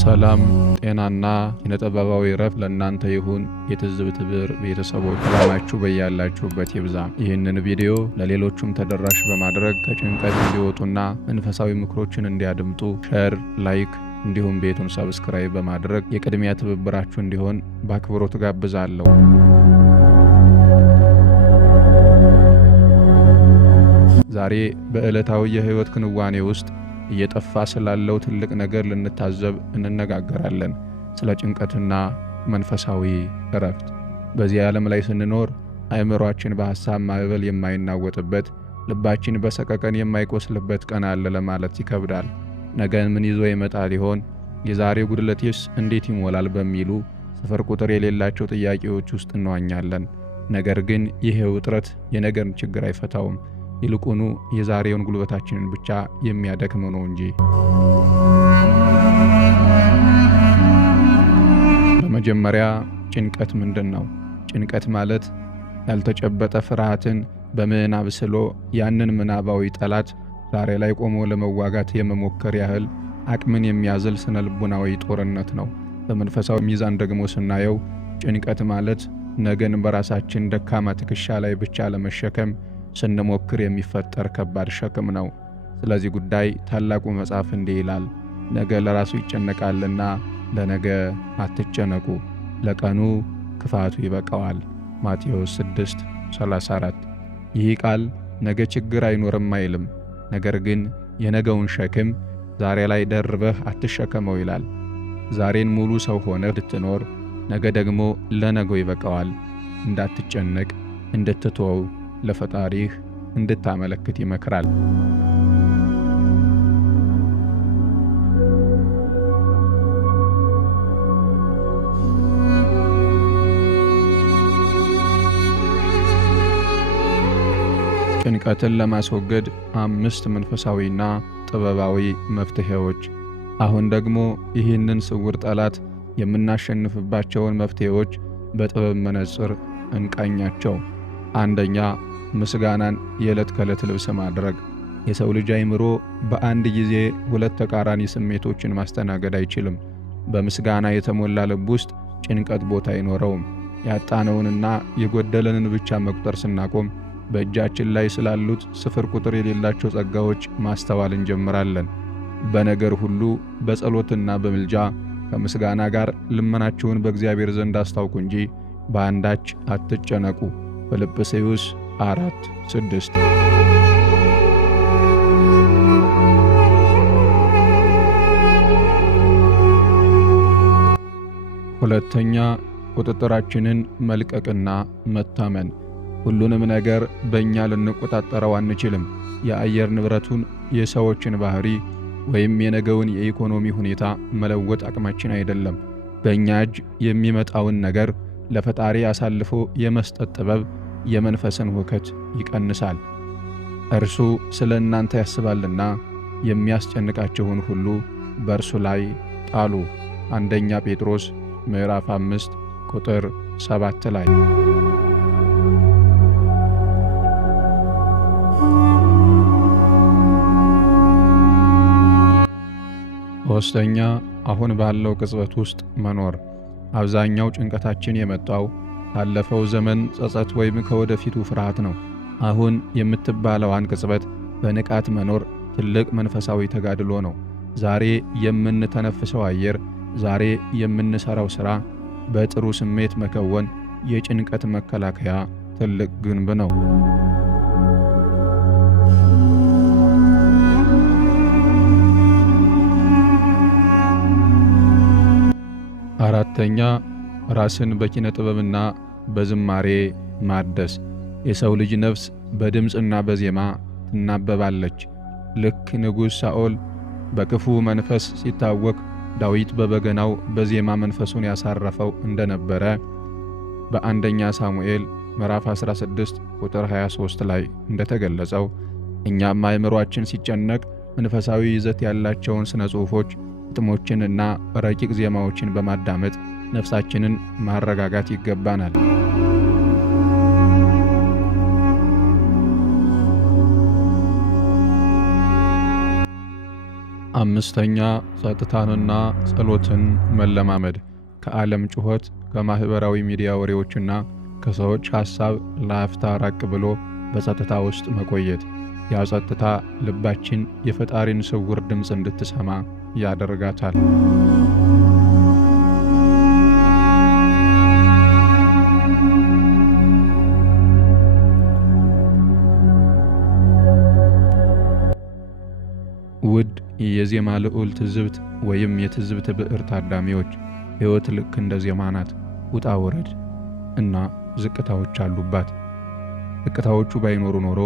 ሰላም ጤናና የነጠበባዊ ረፍት ለእናንተ ይሁን። የትዝብት ብር ቤተሰቦች ሰላማችሁ በያላችሁበት ይብዛ። ይህንን ቪዲዮ ለሌሎቹም ተደራሽ በማድረግ ከጭንቀት እንዲወጡና መንፈሳዊ ምክሮችን እንዲያድምጡ ሼር፣ ላይክ እንዲሁም ቤቱን ሰብስክራይብ በማድረግ የቅድሚያ ትብብራችሁ እንዲሆን በአክብሮት ጋብዛለሁ። ዛሬ በዕለታዊ የህይወት ክንዋኔ ውስጥ እየጠፋ ስላለው ትልቅ ነገር ልንታዘብ እንነጋገራለን። ስለ ጭንቀትና መንፈሳዊ እረፍት። በዚህ ዓለም ላይ ስንኖር አእምሯችን በሐሳብ ማዕበል የማይናወጥበት፣ ልባችን በሰቀቀን የማይቆስልበት ቀን አለ ለማለት ይከብዳል። ነገን ምን ይዞ ይመጣል ይሆን? የዛሬ ጉድለቴስ እንዴት ይሞላል? በሚሉ ስፍር ቁጥር የሌላቸው ጥያቄዎች ውስጥ እንዋኛለን። ነገር ግን ይህ ውጥረት የነገርን ችግር አይፈታውም። ይልቁኑ የዛሬውን ጉልበታችንን ብቻ የሚያደክመው ነው እንጂ። በመጀመሪያ ጭንቀት ምንድን ነው? ጭንቀት ማለት ያልተጨበጠ ፍርሃትን በምናብ ስሎ ያንን ምናባዊ ጠላት ዛሬ ላይ ቆሞ ለመዋጋት የመሞከር ያህል አቅምን የሚያዝል ስነ ልቡናዊ ጦርነት ነው። በመንፈሳዊ ሚዛን ደግሞ ስናየው ጭንቀት ማለት ነገን በራሳችን ደካማ ትከሻ ላይ ብቻ ለመሸከም ስንሞክር የሚፈጠር ከባድ ሸክም ነው። ስለዚህ ጉዳይ ታላቁ መጽሐፍ እንዲህ ይላል፣ ነገ ለራሱ ይጨነቃልና ለነገ አትጨነቁ፣ ለቀኑ ክፋቱ ይበቃዋል። ማቴዎስ 6:34። ይህ ቃል ነገ ችግር አይኖርም አይልም። ነገር ግን የነገውን ሸክም ዛሬ ላይ ደርበህ አትሸከመው ይላል። ዛሬን ሙሉ ሰው ሆነ እንድትኖር ነገ ደግሞ ለነገው ይበቃዋል። እንዳትጨነቅ፣ እንድትተወው ለፈጣሪህ እንድታመለክት ይመክራል። ጭንቀትን ለማስወገድ 5 መንፈሳዊና ጥበባዊ መፍትሄዎች። አሁን ደግሞ ይህንን ስውር ጠላት የምናሸንፍባቸውን መፍትሄዎች በጥበብ መነጽር እንቃኛቸው። አንደኛ፣ ምስጋናን የዕለት ከዕለት ልብስ ማድረግ። የሰው ልጅ አእምሮ በአንድ ጊዜ 2 ተቃራኒ ስሜቶችን ማስተናገድ አይችልም። በምስጋና የተሞላ ልብ ውስጥ ጭንቀት ቦታ አይኖረውም። ያጣነውንና የጎደለንን ብቻ መቁጠር ስናቆም በእጃችን ላይ ስላሉት ስፍር ቁጥር የሌላቸው ጸጋዎች ማስተዋል እንጀምራለን። በነገር ሁሉ በጸሎትና በምልጃ ከምስጋና ጋር ልመናችሁን በእግዚአብሔር ዘንድ አስታውቁ እንጂ በአንዳች አትጨነቁ። ፊልጵስዩስ 4:6። ሁለተኛ፣ ቁጥጥራችንን መልቀቅና መታመን። ሁሉንም ነገር በእኛ ልንቆጣጠረው አንችልም። የአየር ንብረቱን፣ የሰዎችን ባህሪ ወይም የነገውን የኢኮኖሚ ሁኔታ መለወጥ አቅማችን አይደለም። በእኛ እጅ የሚመጣውን ነገር ለፈጣሪ አሳልፎ የመስጠት ጥበብ የመንፈስን ሁከት ይቀንሳል። እርሱ ስለ እናንተ ያስባልና የሚያስጨንቃችሁን ሁሉ በእርሱ ላይ ጣሉ። አንደኛ ጴጥሮስ ምዕራፍ 5 ቁጥር 7 ላይ። ሶስተኛ፣ አሁን ባለው ቅጽበት ውስጥ መኖር። አብዛኛው ጭንቀታችን የመጣው ካለፈው ዘመን ጸጸት ወይም ከወደፊቱ ፍርሃት ነው። አሁን የምትባለዋን ቅጽበት በንቃት መኖር ትልቅ መንፈሳዊ ተጋድሎ ነው። ዛሬ የምንተነፍሰው አየር፣ ዛሬ የምንሰራው ሥራ፣ በጥሩ ስሜት መከወን የጭንቀት መከላከያ ትልቅ ግንብ ነው። አራተኛ፣ ራስን በኪነ ጥበብና በዝማሬ ማደስ። የሰው ልጅ ነፍስ በድምፅና በዜማ ትናበባለች። ልክ ንጉሥ ሳኦል በክፉ መንፈስ ሲታወክ ዳዊት በበገናው በዜማ መንፈሱን ያሳረፈው እንደነበረ በአንደኛ ሳሙኤል ምዕራፍ 16 ቁጥር 23 ላይ እንደተገለጸው እኛም አእምሮአችን ሲጨነቅ መንፈሳዊ ይዘት ያላቸውን ስነ ጽሑፎች፣ ግጥሞችንና ረቂቅ ዜማዎችን በማዳመጥ ነፍሳችንን ማረጋጋት ይገባናል። አምስተኛ ጸጥታንና ጸሎትን መለማመድ። ከዓለም ጩኸት፣ ከማኅበራዊ ሚዲያ ወሬዎችና ከሰዎች ሐሳብ ለአፍታ ራቅ ብሎ በጸጥታ ውስጥ መቆየት። ያ ጸጥታ ልባችን የፈጣሪን ስውር ድምፅ እንድትሰማ ያደርጋታል። ውድ የዜማ ልዑል ትዝብት ወይም የትዝብት ብዕር ታዳሚዎች፣ ሕይወት ልክ እንደ ዜማ ናት። ውጣ ውረድ እና ዝቅታዎች አሉባት። ዝቅታዎቹ ባይኖሩ ኖሮ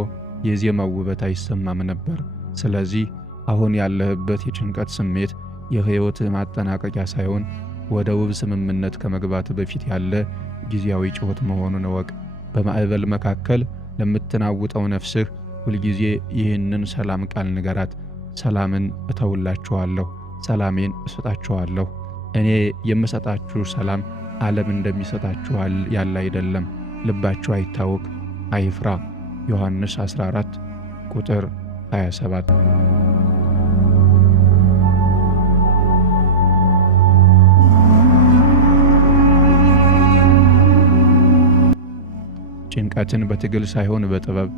የዜማው ውበት አይሰማም ነበር። ስለዚህ አሁን ያለህበት የጭንቀት ስሜት የሕይወትህ ማጠናቀቂያ ሳይሆን ወደ ውብ ስምምነት ከመግባት በፊት ያለ ጊዜያዊ ጩኸት መሆኑን እወቅ። በማዕበል መካከል ለምትናውጠው ነፍስህ ሁልጊዜ ይህንን ሰላም ቃል ንገራት። ሰላምን እተውላችኋለሁ፣ ሰላሜን እሰጣችኋለሁ። እኔ የምሰጣችሁ ሰላም ዓለም እንደሚሰጣችሁ ያለ አይደለም። ልባችሁ አይታወክ፣ አይፍራ። ዮሐንስ 14 ቁጥር 27። ጭንቀትን በትግል ሳይሆን በጥበብ፣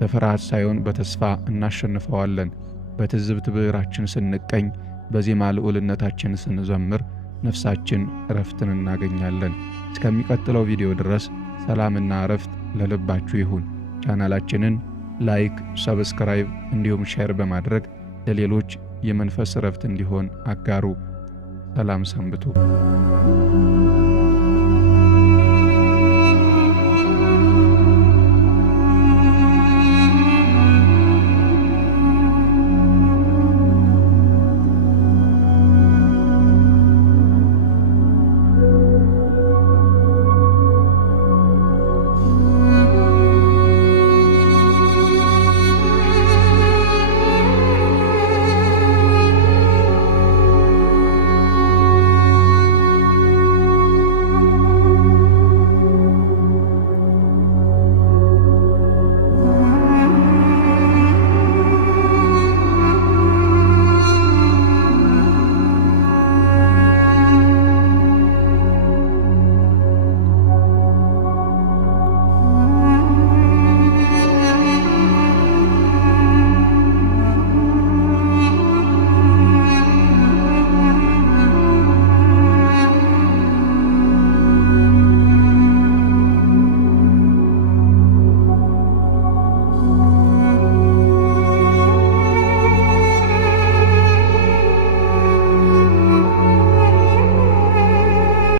በፍርሃት ሳይሆን በተስፋ እናሸንፈዋለን። በትዝብት ብዕራችን ስንቀኝ፣ በዜማ ልዑልነታችን ስንዘምር ነፍሳችን እረፍትን እናገኛለን። እስከሚቀጥለው ቪዲዮ ድረስ ሰላምና እረፍት ለልባችሁ ይሁን። ቻናላችንን ላይክ፣ ሰብስክራይብ እንዲሁም ሼር በማድረግ ለሌሎች የመንፈስ እረፍት እንዲሆን አጋሩ። ሰላም ሰንብቱ።